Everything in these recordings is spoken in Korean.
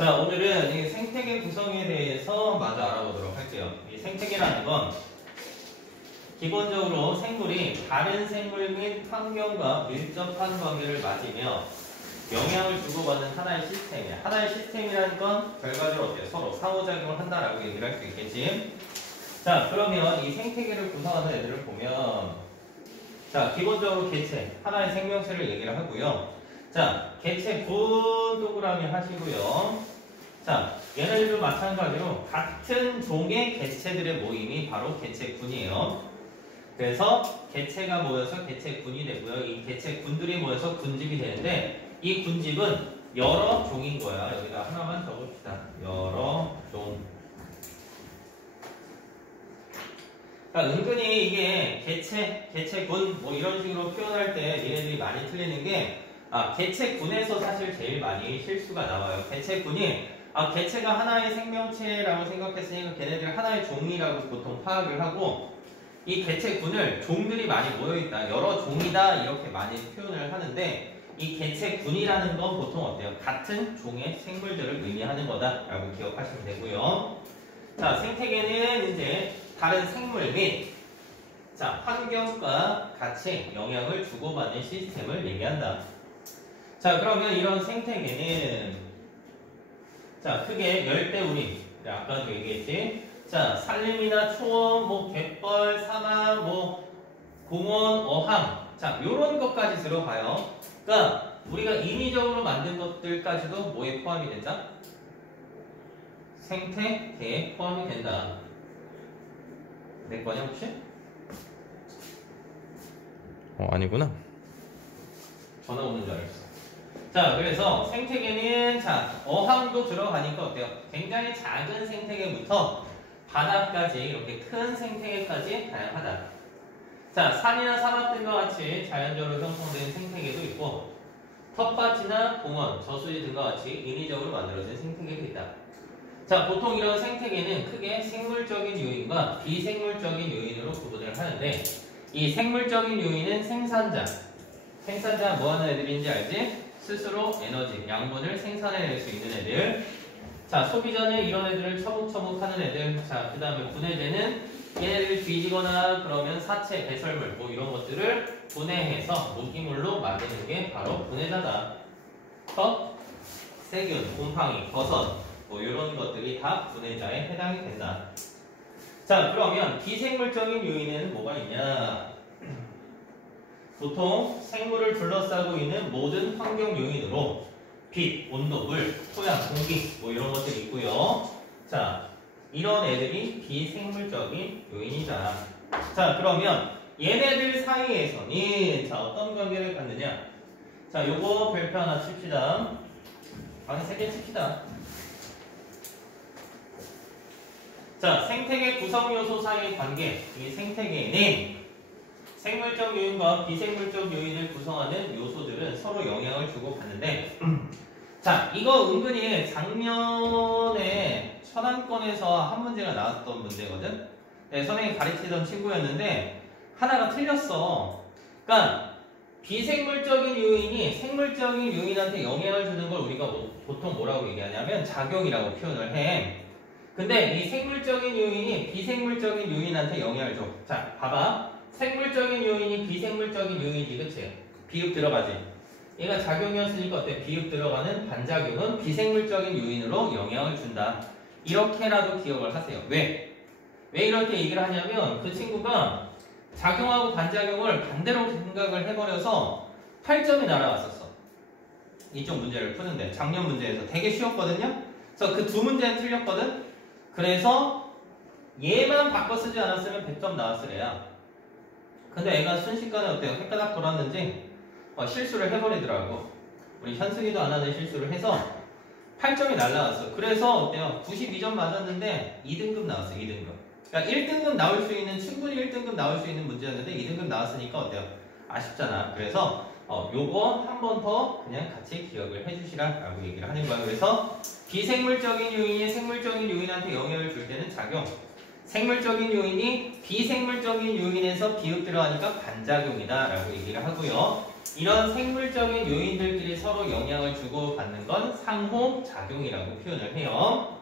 자, 오늘은 이 생태계 구성에 대해서 마저 알아보도록 할게요. 이 생태계라는 건 기본적으로 생물이 다른 생물 및 환경과 밀접한 관계를 맺으며 영향을 주고받는 하나의 시스템이야. 하나의 시스템이라는 건 결과적으로 어때요? 서로 상호작용을 한다라고 얘기를 할 수 있겠지. 자, 그러면 이 생태계를 구성하는 애들을 보면 자, 기본적으로 개체, 하나의 생명체를 얘기를 하고요. 자, 개체 분 동그라미 하시고요. 자, 얘네들도 마찬가지로 같은 종의 개체들의 모임이 바로 개체군이에요. 그래서 개체가 모여서 개체군이 되고요. 이 개체군들이 모여서 군집이 되는데 이 군집은 여러 종인 거야. 여기다 하나만 적읍시다. 여러 종. 그러니까 은근히 이게 개체군 뭐 이런 식으로 표현할 때 얘네들이 많이 틀리는 게 개체군에서 사실 제일 많이 실수가 나와요. 개체군이 개체가 하나의 생명체라고 생각했으니까 걔네들 하나의 종이라고 보통 파악을 하고 이 개체군을 종들이 많이 모여있다, 여러 종이다 이렇게 많이 표현을 하는데 이 개체군이라는 건 보통 어때요? 같은 종의 생물들을 의미하는 거다라고 기억하시면 되고요. 자, 생태계는 이제 다른 생물 및 환경과 같이 영향을 주고받는 시스템을 얘기한다. 자, 그러면 이런 생태계는 크게 열대우림, 아까도 얘기했지. 자, 산림이나 초원, 뭐 갯벌, 사막, 뭐 공원, 어항, 자, 요런 것까지 들어가요. 그러니까 우리가 인위적으로 만든 것들까지도 뭐에 포함이 된다? 생태계에 포함이 된다. 내 거냐 혹시? 아니구나. 전화 오는 줄 알았어. 자, 그래서 생태계는 어항도 들어가니까 어때요? 굉장히 작은 생태계부터 바다까지 이렇게 큰 생태계까지 다양하다. 자, 산이나 사막 등과 같이 자연적으로 형성된 생태계도 있고 텃밭이나 공원, 저수지 등과 같이 인위적으로 만들어진 생태계도 있다. 자, 보통 이런 생태계는 크게 생물적인 요인과 비생물적인 요인으로 구분을 하는데 이 생물적인 요인은 생산자 뭐 하는 애들인지 알지? 스스로 에너지, 양분을 생산해낼 수 있는 애들. 자, 소비자는 이런 애들을 처묵처묵 하는 애들. 자, 그 다음에 분해제는 얘네들을 뒤지거나 그러면 사체, 배설물 뭐 이런 것들을 분해해서 무기물로 만드는 게 바로 분해자다. 첫, 세균, 곰팡이, 버섯 뭐 이런 것들이 다 분해자에 해당이 된다. 자, 그러면 비생물적인 요인에는 뭐가 있냐? 보통 생물을 둘러싸고 있는 모든 환경 요인으로 빛, 온도, 물, 토양, 공기 뭐 이런 것들이 있고요. 자, 이런 애들이 비생물적인 요인이다. 자, 그러면 얘네들 사이에서는 어떤 관계를 갖느냐? 자, 요거 별표 하나 칩시다. 아니, 3개 칩시다. 자, 생태계 구성 요소 사이의 관계. 이 생태계에는 생물적 요인과 비생물적 요인을 구성하는 요소들은 서로 영향을 주고받는데 자, 이거 은근히 작년에 천안권에서 한 문제가 나왔던 문제거든. 네, 선생님이 가르치던 친구였는데 하나가 틀렸어. 그러니까 비생물적인 요인이 생물적인 요인한테 영향을 주는 걸 우리가 보통 뭐라고 얘기하냐면 작용이라고 표현을 해. 근데 이 생물적인 요인이 비생물적인 요인한테 영향을 줘. 자, 봐봐. 생물적인 요인이 비생물적인 요인이지, 그치? 비읍 들어가지? 얘가 작용이었으니까 어때? 비읍 들어가는 반작용은 비생물적인 요인으로 영향을 준다. 이렇게라도 기억을 하세요. 왜? 왜 이렇게 얘기를 하냐면 그 친구가 작용하고 반작용을 반대로 생각을 해버려서 8점이 날아왔었어. 이쪽 문제를 푸는데 작년 문제에서 되게 쉬웠거든요? 그래서 그 두 문제는 틀렸거든? 그래서 얘만 바꿔 쓰지 않았으면 100점 나왔을 애야. 근데 애가 순식간에 어때요? 헷가닥 돌았는지 실수를 해버리더라고. 우리 현승이도 안 하는 실수를 해서 8점이 날라왔어. 그래서 어때요? 92점 맞았는데 2등급 나왔어. 2등급. 그러니까 1등급 나올 수 있는, 충분히 1등급 나올 수 있는 문제였는데 2등급 나왔으니까 어때요? 아쉽잖아. 그래서 요거 한 번 더 그냥 같이 기억을 해주시라라고 얘기를 하는 거야. 그래서 비생물적인 요인이 생물적인 요인한테 영향을 줄 때는 작용, 생물적인 요인이 비생물적인 요인에서 비읍 들어가니까 반작용이다 라고 얘기를 하고요. 이런 생물적인 요인들끼리 서로 영향을 주고받는 건 상호작용이라고 표현을 해요.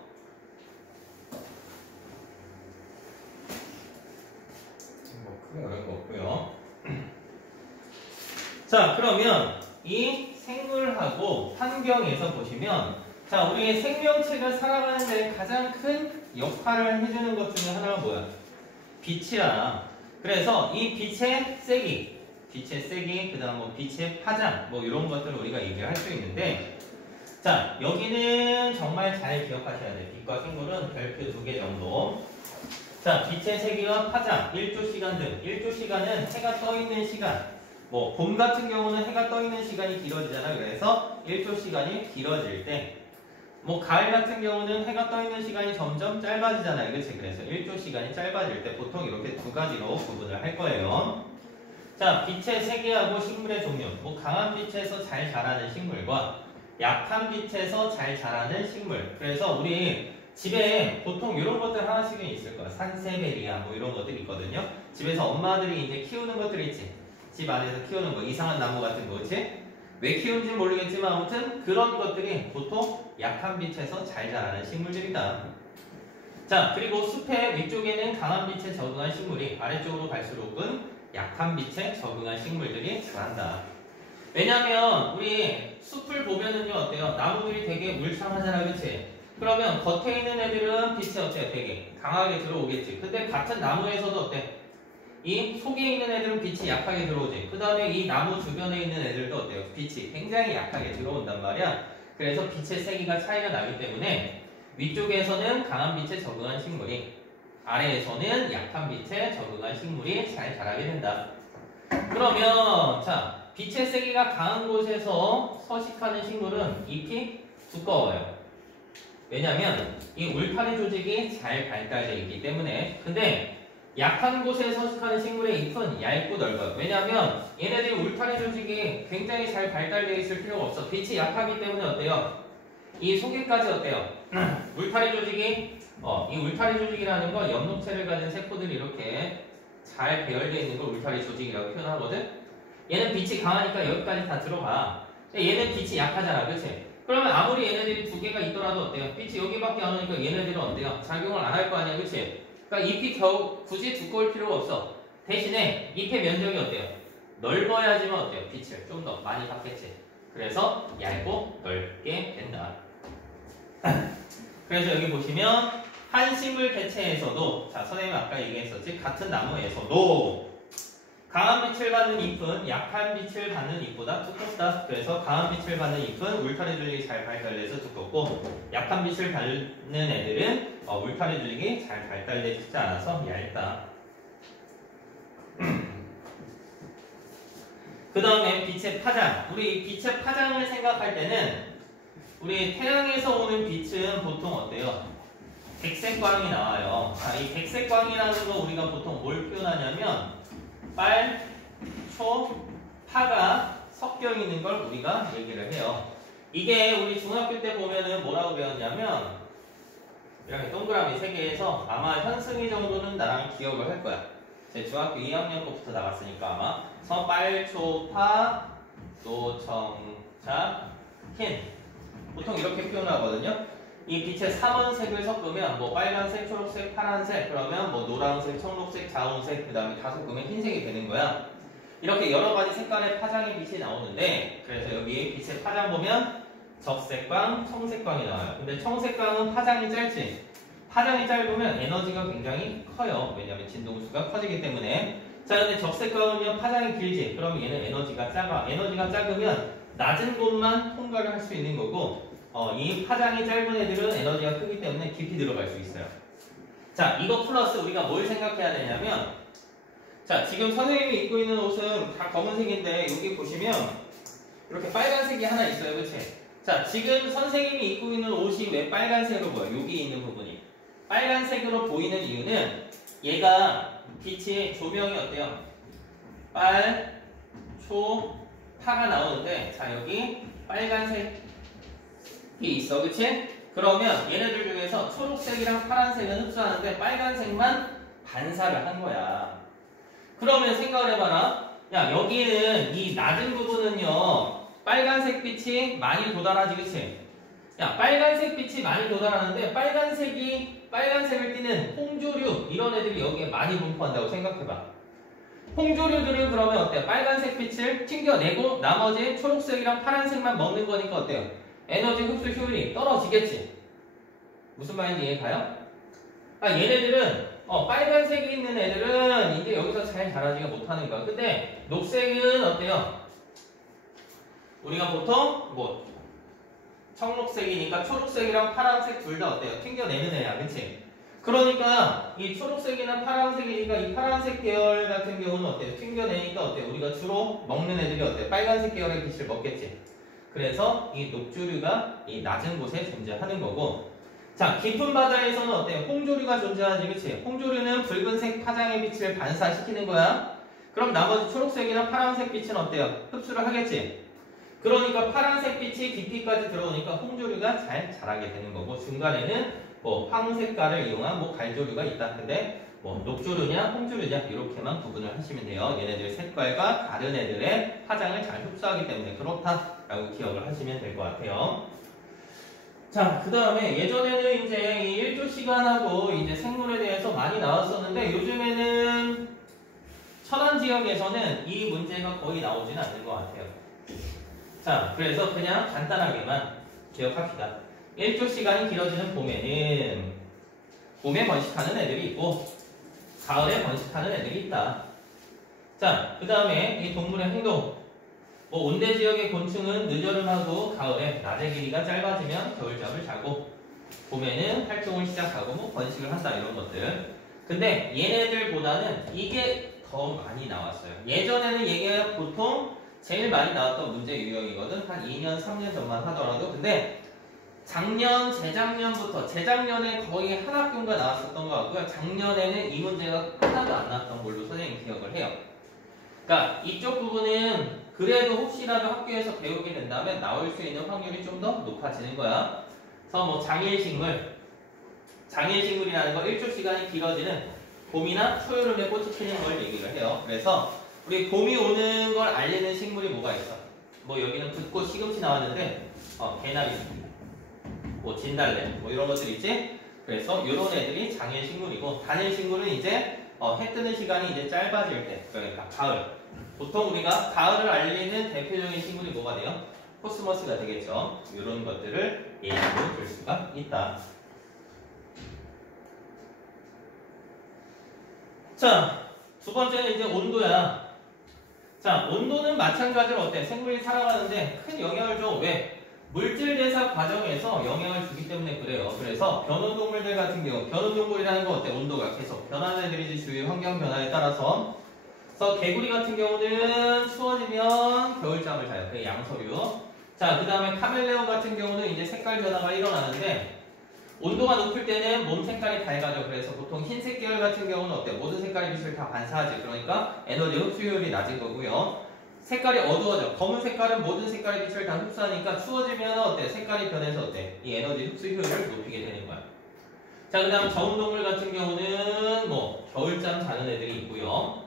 뭐 크게 어려운 거 없고요. 자, 그러면 이 생물하고 환경에서 보시면, 자, 우리 생명체가 살아가는 데 가장 큰 역할을 해주는 것 중에 하나가 뭐야? 빛이야. 그래서 이 빛의 세기, 그 다음 뭐 빛의 파장, 뭐 이런 것들을 우리가 얘기를 할 수 있는데, 자, 여기는 정말 잘 기억하셔야 돼요. 빛과 생물은 별표 2개 정도. 자, 빛의 세기와 파장, 1조시간 등. 1조시간은 해가 떠 있는 시간. 뭐, 봄 같은 경우는 해가 떠 있는 시간이 길어지잖아요. 그래서 1조시간이 길어질 때, 뭐, 가을 같은 경우는 해가 떠 있는 시간이 점점 짧아지잖아요. 그치? 그래서 1조시간이 짧아질 때 보통 이렇게 두 가지로 구분을 할 거예요. 자, 빛의 세기하고 식물의 종류. 뭐, 강한 빛에서 잘 자라는 식물과 약한 빛에서 잘 자라는 식물. 그래서 우리 집에 보통 이런 것들 하나씩은 있을 거야. 산세베리아 뭐 이런 것들이 있거든요. 집에서 엄마들이 이제 키우는 것들이 있지. 집 안에서 키우는 거, 이상한 나무 같은 거, 그치? 왜 키우는지 모르겠지만 아무튼 그런 것들이 보통 약한 빛에서 잘 자라는 식물들이다. 자, 그리고 숲의 위쪽에는 강한 빛에 적응한 식물이, 아래쪽으로 갈수록은 약한 빛에 적응한 식물들이 자란다. 왜냐면 우리 숲을 보면은요 어때요? 나무들이 되게 울창하잖아, 그치? 그러면 겉에 있는 애들은 빛이 어때요? 되게 강하게 들어오겠지. 근데 같은 나무에서도 어때? 이 속에 있는 애들은 빛이 약하게 들어오지. 그 다음에 이 나무 주변에 있는 애들도 어때요? 빛이 굉장히 약하게 들어온단 말이야. 그래서 빛의 세기가 차이가 나기 때문에 위쪽에서는 강한 빛에 적응한 식물이, 아래에서는 약한 빛에 적응한 식물이 잘 자라게 된다. 그러면 자, 빛의 세기가 강한 곳에서 서식하는 식물은 잎이 두꺼워요. 왜냐면 이 울타리 조직이 잘 발달되어 있기 때문에. 근데 약한 곳에 서식하는 식물의 잎은 얇고 넓어요. 왜냐면 얘네들이 울타리 조직이 굉장히 잘 발달되어 있을 필요가 없어. 빛이 약하기 때문에 어때요? 이 속에까지 어때요? 울타리 조직이 이 울타리 조직이라는 건 엽록체를 가진 세포들이 이렇게 잘 배열되어 있는 걸 울타리 조직이라고 표현하거든? 얘는 빛이 강하니까 여기까지 다 들어가. 근데 얘는 빛이 약하잖아, 그치? 그러면 아무리 얘네들이 두 개가 있더라도 어때요? 빛이 여기밖에 안 오니까 얘네들은 어때요? 작용을 안 할 거 아니야, 그치? 그러니까 잎이 겨우 굳이 두꺼울 필요가 없어. 대신에 잎의 면적이 어때요? 넓어야지만 어때요? 빛을 좀 더 많이 받겠지. 그래서 얇고 넓게 된다. 그래서 여기 보시면 한 식물 개체에서도, 자, 선생님이 아까 얘기했었지, 같은 나무에서도 강한 빛을 받는 잎은 약한 빛을 받는 잎보다 두껍다. 그래서 강한 빛을 받는 잎은 울타리 조직이 잘 발달돼서 두껍고, 약한 빛을 받는 애들은 울타리 조직이 잘 발달되지 않아서 얇다. 그 다음에 빛의 파장. 우리 빛의 파장을 생각할 때는 우리 태양에서 오는 빛은 보통 어때요? 백색광이 나와요. 이 백색광이라는 거 우리가 보통 뭘 표현하냐면 빨, 초, 파가 섞여 있는 걸 우리가 얘기를 해요. 이게 우리 중학교 때 보면은 뭐라고 배웠냐면 이렇게 동그라미 3개에서 아마 현승이 정도는 나랑 기억을 할 거야. 제 중학교 2학년 거부터 나갔으니까 아마 빨초파 노청자 흰 보통 이렇게 표현하거든요. 이 빛의 3원색을 섞으면 뭐 빨간색, 초록색, 파란색, 그러면 뭐 노란색, 청록색, 자홍색, 그 다음에 다 섞으면 흰색이 되는 거야. 이렇게 여러 가지 색깔의 파장의 빛이 나오는데, 그래서 여기 빛의 파장 보면 적색광, 청색광이 나와요. 근데 청색광은 파장이 짧지. 파장이 짧으면 에너지가 굉장히 커요. 왜냐하면 진동수가 커지기 때문에. 자, 근데 적색광은요 파장이 길지. 그러면 얘는 에너지가 작아. 에너지가 작으면 낮은 곳만 통과를 할 수 있는 거고, 이 파장이 짧은 애들은 에너지가 크기 때문에 깊이 들어갈 수 있어요. 자, 이거 플러스 우리가 뭘 생각해야 되냐면, 자, 지금 선생님이 입고 있는 옷은 다 검은색인데 여기 보시면 이렇게 빨간색이 하나 있어요, 그치? 자, 지금 선생님이 입고 있는 옷이 왜 빨간색으로 보여요? 여기 있는 부분이 빨간색으로 보이는 이유는 얘가 빛이 조명이 어때요? 빨, 초, 파가 나오는데, 자, 여기 빨간색이 있어, 그치? 그러면 얘네들 중에서 초록색이랑 파란색은 흡수하는데 빨간색만 반사를 한 거야. 그러면 생각을 해봐라. 야, 여기는 이 낮은 부분은요, 빨간색 빛이 많이 도달하지, 그치? 야, 빨간색 빛이 많이 도달하는데, 빨간색을 띠는 홍조류, 이런 애들이 여기에 많이 분포한다고 생각해봐. 홍조류들은 그러면 어때요? 빨간색 빛을 튕겨내고, 나머지 초록색이랑 파란색만 먹는 거니까 어때요? 에너지 흡수 효율이 떨어지겠지? 무슨 말인지 이해 가요? 아, 얘네들은 빨간색이 있는 애들은 이제 여기서 잘 자라지가 못하는 거야. 근데 녹색은 어때요? 우리가 보통 뭐 청록색이니까 초록색이랑 파란색 둘 다 어때요? 튕겨내는 애야, 그치? 그러니까 이 초록색이나 파란색이니까 이 파란색 계열 같은 경우는 어때요? 튕겨내니까 어때요? 우리가 주로 먹는 애들이 어때요? 빨간색 계열의 빛을 먹겠지. 그래서 이 녹조류가 이 낮은 곳에 존재하는 거고, 자, 깊은 바다에서는 어때요? 홍조류가 존재하지, 그치? 홍조류는 붉은색 파장의 빛을 반사시키는 거야. 그럼 나머지 초록색이나 파란색 빛은 어때요? 흡수를 하겠지? 그러니까 파란색 빛이 깊이까지 들어오니까 홍조류가 잘 자라게 되는 거고, 중간에는 뭐 황색깔을 이용한 뭐 갈조류가 있다. 근데 뭐 녹조류냐 홍조류냐 이렇게만 구분을 하시면 돼요. 얘네들 색깔과 다른 애들의 파장을 잘 흡수하기 때문에 그렇다라고 기억을 하시면 될 것 같아요. 자, 그 다음에 예전에는 이제 이 1조 시간하고 이제 생물에 대해서 많이 나왔었는데, 요즘에는 천안 지역에서는 이 문제가 거의 나오지는 않는 것 같아요. 자, 그래서 그냥 간단하게만 기억합시다. 1조 시간이 길어지는 봄에는 봄에 번식하는 애들이 있고 가을에 번식하는 애들이 있다. 자, 그 다음에 이 동물의 행동. 뭐 온대 지역의 곤충은 늦여름하고 가을에 낮의 길이가 짧아지면 겨울잠을 자고 봄에는 활동을 시작하고 뭐 번식을 한다, 이런 것들. 근데 얘네들보다는 이게 더 많이 나왔어요. 예전에는 얘가 보통 제일 많이 나왔던 문제 유형이거든. 한 2년, 3년 전만 하더라도. 근데 작년, 재작년에 거의 한 학교가 나왔었던 것 같고요. 작년에는 이 문제가 하나도 안 나왔던 걸로 선생님이 기억을 해요. 그러니까 이쪽 부분은 그래도 혹시라도 학교에서 배우게 된다면 나올 수 있는 확률이 좀 더 높아지는 거야. 그래서 뭐 장일식물이라는 거 1조 시간이 길어지는 봄이나 초여름에 꽃이 피는 걸 얘기를 해요. 그래서 우리 봄이 오는 걸 알리는 식물이 뭐가 있어? 뭐 여기는 붓꽃, 시금치 나왔는데 개나리, 뭐 진달래, 뭐 이런 것들 있지? 그래서 이런 애들이 장일식물이고, 단일식물은 이제 해 뜨는 시간이 이제 짧아질 때, 그러니까 가을. 보통 우리가 가을을 알리는 대표적인 식물이 뭐가 돼요? 코스모스가 되겠죠. 이런 것들을 예시로 들 수가 있다. 자, 두 번째는 이제 온도야. 자, 온도는 마찬가지로 어때? 생물이 살아가는데 큰 영향을 줘. 왜? 물질 대사 과정에서 영향을 주기 때문에 그래요. 그래서 변온동물들 같은 경우, 변온동물이라는 건 어때? 온도가 계속 변하는 애들이지, 주위 환경 변화에 따라서. 그래서 개구리 같은 경우는 추워지면 겨울잠을 자요. 그게 양서류. 자, 그 다음에 카멜레온 같은 경우는 이제 색깔 변화가 일어나는데, 온도가 높을 때는 몸 색깔이 밝아져. 그래서 보통 흰색 계열 같은 경우는 어때? 모든 색깔의 빛을 다 반사하지. 그러니까 에너지 흡수율이 낮은 거고요. 색깔이 어두워져. 검은 색깔은 모든 색깔의 빛을 다 흡수하니까 추워지면 어때? 색깔이 변해서 어때? 이 에너지 흡수 효율을 높이게 되는 거야. 자, 그 다음 저온동물 같은 경우는 뭐 겨울잠 자는 애들이 있고요.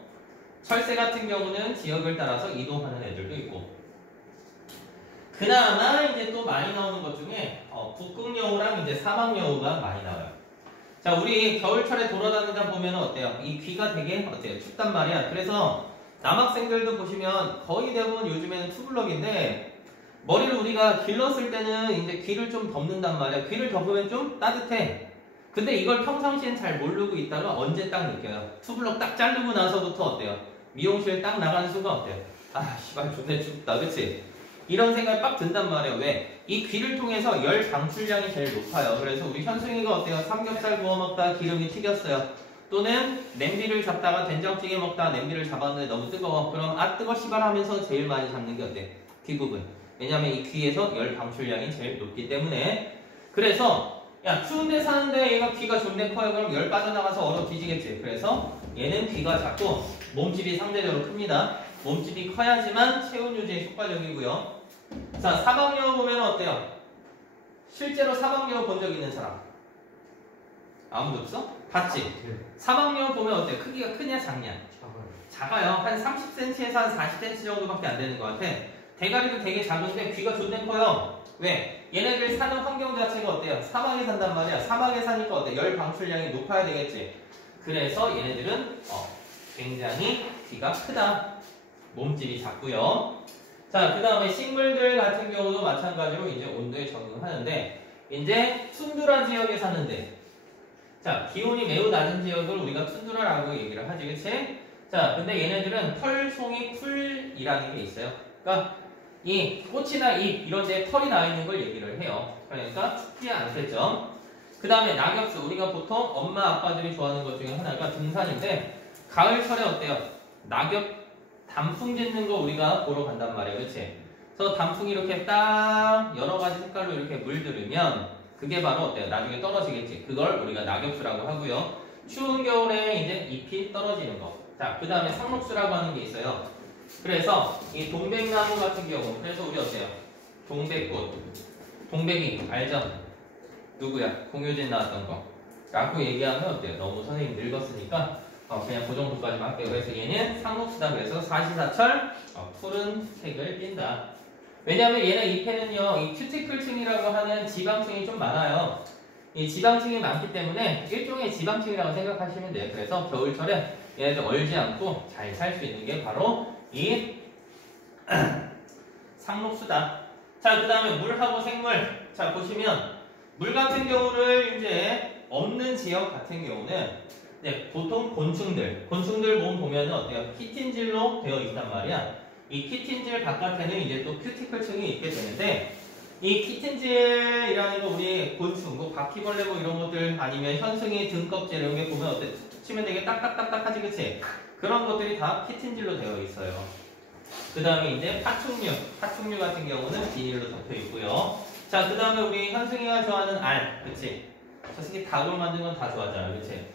철새 같은 경우는 지역을 따라서 이동하는 애들도 있고. 그나마 이제 또 많이 나오는 것 중에 북극여우랑 이제 사막여우가 많이 나와요. 자, 우리 겨울철에 돌아다니다 보면 어때요? 이 귀가 되게 어때요? 춥단 말이야. 그래서 남학생들도 보시면 거의 대부분 요즘에는 투블럭인데, 머리를 우리가 길렀을 때는 이제 귀를 좀 덮는단 말이야. 귀를 덮으면 좀 따뜻해. 근데 이걸 평상시엔 잘 모르고 있다가 언제 딱 느껴요. 투블럭 딱 자르고 나서부터 어때요? 미용실 딱 나가는 순간 어때요? 아, 씨발 존나 춥다, 그치? 이런 생각이 빡 든단 말이에요. 왜? 이 귀를 통해서 열 방출량이 제일 높아요. 그래서 우리 현승이가 어때요? 삼겹살 구워 먹다가 기름이 튀겼어요. 또는 냄비를 잡다가 된장찌개 먹다가 냄비를 잡았는데 너무 뜨거워. 그럼 아 뜨거 씨발 하면서 제일 많이 잡는 게 어때? 귀 부분. 왜냐면 이 귀에서 열 방출량이 제일 높기 때문에. 그래서 야, 추운데 사는데 얘가 귀가 존내 커요. 그럼 열 빠져나가서 얼어 뒤지겠지. 그래서 얘는 귀가 작고 몸집이 상대적으로 큽니다. 몸집이 커야지만 체온 유지에 효과적이고요. 자, 사막여우 보면 어때요? 실제로 사막여우 본 적 있는 사람? 아무도 없어? 봤지? 사막여우 보면 어때요? 크기가 크냐 작냐? 작아요. 한 30cm에서 한 40cm 정도밖에 안 되는 것 같아. 대가리도 되게 작은데 귀가 존나 커요. 왜? 얘네들 사는 환경 자체가 어때요? 사막에 산단 말이야. 사막에 사니까 어때? 열 방출량이 높아야 되겠지. 그래서 얘네들은 굉장히 귀가 크다. 몸집이 작고요. 자, 그 다음에 식물들 같은 경우도 마찬가지로 이제 온도에 적응하는데 이제 툰드라 지역에 사는데 자, 기온이 매우 낮은 지역을 우리가 툰드라라고 얘기를 하지, 그치? 자, 근데 얘네들은 털송이 풀이라는 게 있어요. 그러니까 이 꽃이나 잎 이런 데 털이 나 있는 걸 얘기를 해요. 그러니까 춥지 않겠죠. 그 다음에 낙엽수, 우리가 보통 엄마 아빠들이 좋아하는 것 중에 하나가 등산인데 가을철에 어때요? 낙엽 단풍 짓는 거 우리가 보러 간단 말이에요, 그치? 그래서 단풍이 이렇게 딱 여러 가지 색깔로 이렇게 물들으면 그게 바로 어때요? 나중에 떨어지겠지. 그걸 우리가 낙엽수라고 하고요. 추운 겨울에 이제 잎이 떨어지는 거. 자, 그 다음에 상록수라고 하는 게 있어요. 그래서 이 동백나무 같은 경우, 그래서 우리 어때요? 동백꽃, 동백이 알죠? 누구야? 공효진 나왔던 거. 라고 얘기하면 어때요? 너무 선생님 늙었으니까 그냥 그 정도까지만 할게요. 그래서 얘는 상록수다. 그래서 사시사철 푸른 색을 띈다. 왜냐하면 얘네 잎에는요, 이 큐티클층이라고 하는 지방층이 좀 많아요. 이 지방층이 많기 때문에 일종의 지방층이라고 생각하시면 돼요. 그래서 겨울철에 얘네들 얼지 않고 잘 살 수 있는 게 바로 이 상록수다. 자, 그 다음에 물하고 생물. 자, 보시면 물 같은 경우를 이제 없는 지역 같은 경우는 보통 곤충들 몸 보면은 어때요? 키틴질로 되어 있단 말이야. 이 키틴질 바깥에는 이제 또 큐티클층이 있게 되는데 이 키틴질이라는 거 우리 곤충, 뭐 바퀴벌레 뭐 이런 것들 아니면 현승이 등껍질 이런 게 보면 어때? 치면 되게 딱딱딱딱하지, 그치? 그런 것들이 다 키틴질로 되어 있어요. 그 다음에 이제 파충류 같은 경우는 비닐로 덮여 있고요. 자, 그 다음에 우리 현승이가 좋아하는 알, 그치? 저 새끼 닭을 만든 건 다 좋아하잖아, 그치?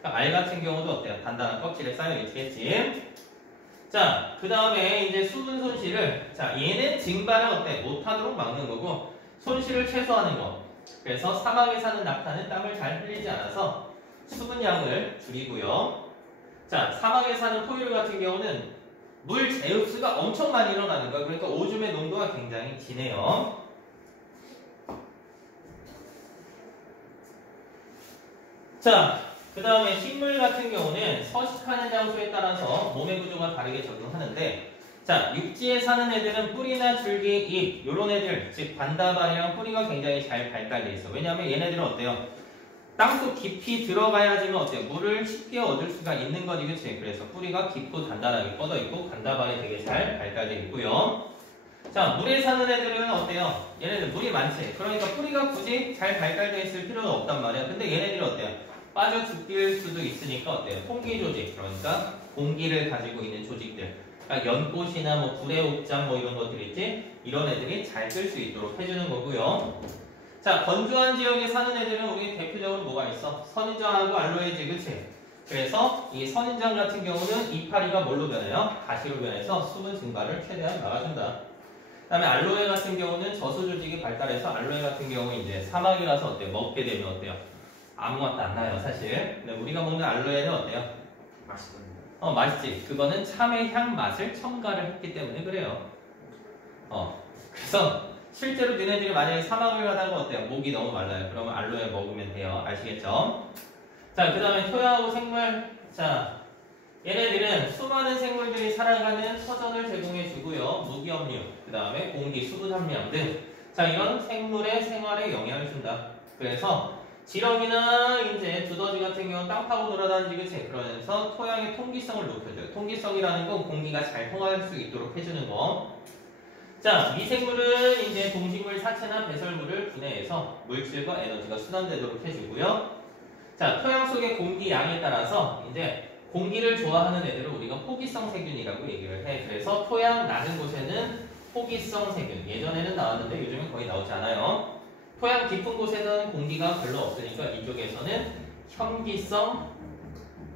그러니까 알 같은 경우도 어때요? 단단한 껍질에 쌓여 있겠지? 자, 그 다음에 이제 수분 손실을, 자, 얘는 증발을 어때? 못하도록 막는 거고, 손실을 최소화하는 거. 그래서 사막에 사는 낙타는 땀을 잘 흘리지 않아서 수분량을 줄이고요. 자, 사막에 사는 포유류 같은 경우는 물 재흡수가 엄청 많이 일어나는 거야. 그러니까 오줌의 농도가 굉장히 진해요. 자, 그 다음에 식물 같은 경우는 서식하는 장소에 따라서 몸의 구조가 다르게 적용하는데 자, 육지에 사는 애들은 뿌리나 줄기, 잎 요런 애들, 즉 반다발이랑 뿌리가 굉장히 잘 발달돼 있어. 왜냐하면 얘네들은 어때요? 땅속 깊이 들어가야지만 어때요? 물을 쉽게 얻을 수가 있는 거지, 그치? 그래서 뿌리가 깊고 단단하게 뻗어 있고 반다발이 되게 잘 발달돼 있고요. 자, 물에 사는 애들은 어때요? 얘네들 물이 많지? 그러니까 뿌리가 굳이 잘 발달돼 있을 필요는 없단 말이야. 근데 얘네들은 어때요? 빠져 죽일 수도 있으니까 어때요? 통기 조직, 그러니까 공기를 가지고 있는 조직들. 그러니까 연꽃이나 뭐 불의 옥장 뭐 이런 것들 있지? 이런 애들이 잘 끌 수 있도록 해주는 거고요. 자, 건조한 지역에 사는 애들은 우리 대표적으로 뭐가 있어? 선인장하고 알로에지, 그치? 그래서 이 선인장 같은 경우는 이파리가 뭘로 변해요? 가시로 변해서 수분 증발을 최대한 막아준다. 그 다음에 알로에 같은 경우는 저수 조직이 발달해서 알로에 같은 경우 이제 사막이라서 어때요? 먹게 되면 어때요? 아무 맛도 안 나요, 사실. 근데 우리가 먹는 알로에는 어때요? 맛있거든요. 맛있지. 그거는 참외 향 맛을 첨가를 했기 때문에 그래요. 그래서 실제로 너네들이 만약에 사막을 가다가 어때요? 목이 너무 말라요. 그러면 알로에 먹으면 돼요. 아시겠죠? 자, 그 다음에 토양하고 생물. 자, 얘네들은 수많은 생물들이 살아가는 서전을 제공해 주고요. 무기업류, 그 다음에 공기, 수분 함량 등. 자, 이런 생물의 생활에 영향을 준다. 그래서 지렁이나 이제 두더지 같은 경우는 땅 파고 돌아다니지, 그치? 그러면서 토양의 통기성을 높여줘요. 통기성이라는 건 공기가 잘 통할 수 있도록 해주는 거. 자, 미생물은 이제 동식물 사체나 배설물을 분해해서 물질과 에너지가 순환되도록 해주고요. 자, 토양 속의 공기 양에 따라서 이제 공기를 좋아하는 애들을 우리가 호기성 세균이라고 얘기를 해. 그래서 토양 낮은 곳에는 호기성 세균. 예전에는 나왔는데 요즘은 거의 나오지 않아요. 토양 깊은 곳에는 공기가 별로 없으니까 이쪽에서는 현기성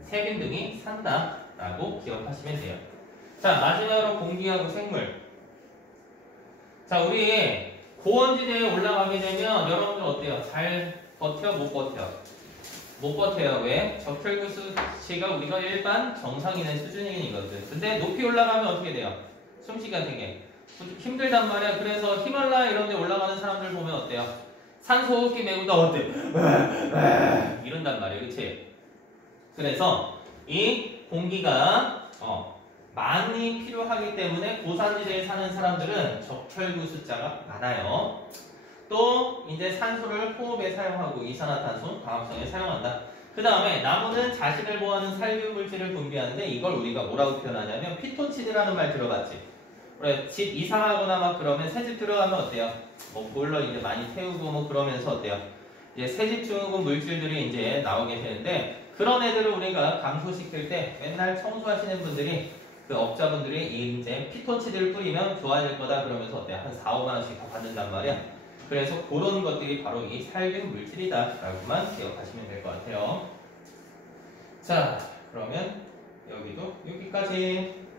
세균 등이 산다라고 기억하시면 돼요. 자, 마지막으로 공기하고 생물. 자, 우리 고원지대에 올라가게 되면 여러분들 어때요? 잘 버텨? 못 버텨? 못 버텨요. 왜? 적혈구 수치가 우리가 일반 정상인의 수준이거든. 근데 높이 올라가면 어떻게 돼요? 숨쉬기가 되게 힘들단 말이야. 그래서 히말라야 이런 데 올라가는 사람들 보면 어때요? 산소 호흡기 메고 나 어때? 이런단 말이에요. 그치? 그래서 이 공기가 많이 필요하기 때문에 고산지대에 사는 사람들은 적혈구 숫자가 많아요. 또 이제 산소를 호흡에 사용하고 이산화탄소, 광합성에 사용한다. 그 다음에 나무는 자신을 보호하는 살균 물질을 분비하는데 이걸 우리가 뭐라고 표현하냐면 피톤치드라는 말 들어봤지? 그래, 집 이사하거나 막 그러면 새집 들어가면 어때요? 뭐 보일러 이제 많이 태우고 뭐 그러면서 어때요? 이제 새집 증후군 물질들이 이제 나오게 되는데 그런 애들을 우리가 감소시킬 때 맨날 청소하시는 분들이 그 업자분들이 이제 피톤치드를 뿌리면 좋아질 거다 그러면서 어때요? 한 4, 5만 원씩 다 받는단 말이야. 그래서 그런 것들이 바로 이 살균 물질이다 라고만 기억하시면 될 것 같아요. 자, 그러면 여기도 여기까지.